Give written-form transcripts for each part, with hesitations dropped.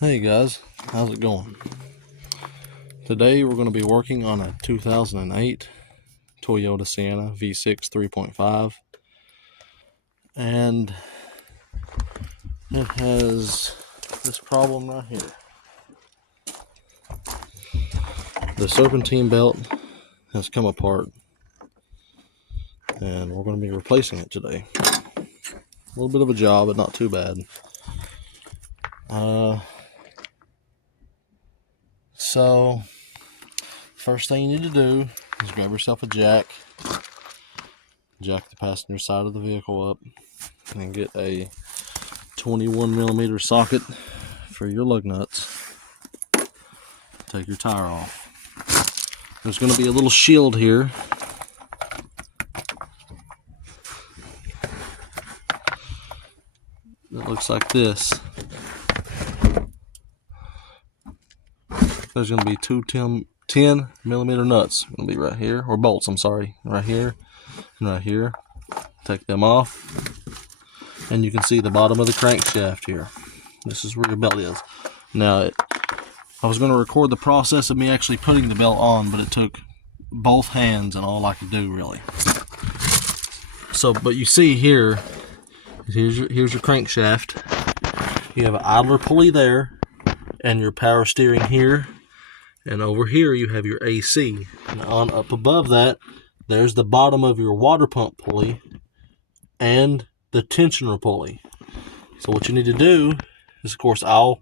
Hey guys, how's it going? Today we're going to be working on a 2008 Toyota Sienna V6 3.5, and it has this problem right here. The serpentine belt has come apart and we're going to be replacing it today. A little bit of a job, but not too bad. So first thing you need to do is grab yourself a jack the passenger side of the vehicle up, and get a 21mm socket for your lug nuts. Take your tire off. There's going to be a little shield here that looks like this. There's going to be two 10mm nuts. Going to be right here, or bolts, I'm sorry, right here and right here. Take them off, and you can see the bottom of the crankshaft here. This is where your belt is. Now, I was going to record the process of me actually putting the belt on, but it took both hands and all I could do, really. So, but you see here, here's your crankshaft. You have an idler pulley there, and your power steering here, and over here you have your AC. And on up above that, there's the bottom of your water pump pulley and the tensioner pulley. So what you need to do is, of course, I'll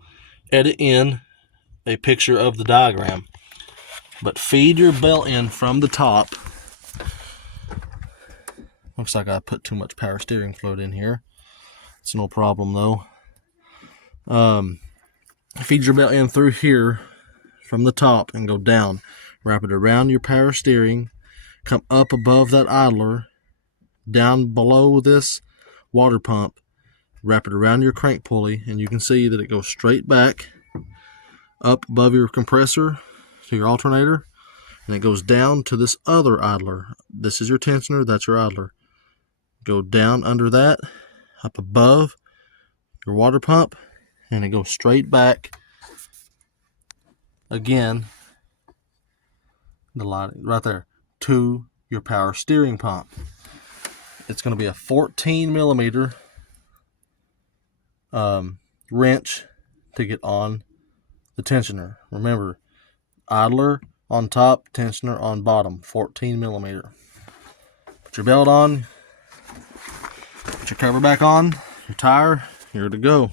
edit in a picture of the diagram, but feed your belt in from the top. Looks like I put too much power steering fluid in here. It's no problem though. Feed your belt in through here from the top and go down. Wrap it around your power steering, come up above that idler, down below this water pump, wrap it around your crank pulley, and you can see that it goes straight back up above your compressor to your alternator, and it goes down to this other idler. This is your tensioner, that's your idler. Go down under that, up above your water pump, and it goes straight back again, the light right there, to your power steering pump. It's going to be a 14mm wrench to get on the tensioner. Remember, idler on top, tensioner on bottom, 14mm. Put your belt on, put your cover back on, your tire, you're good to go.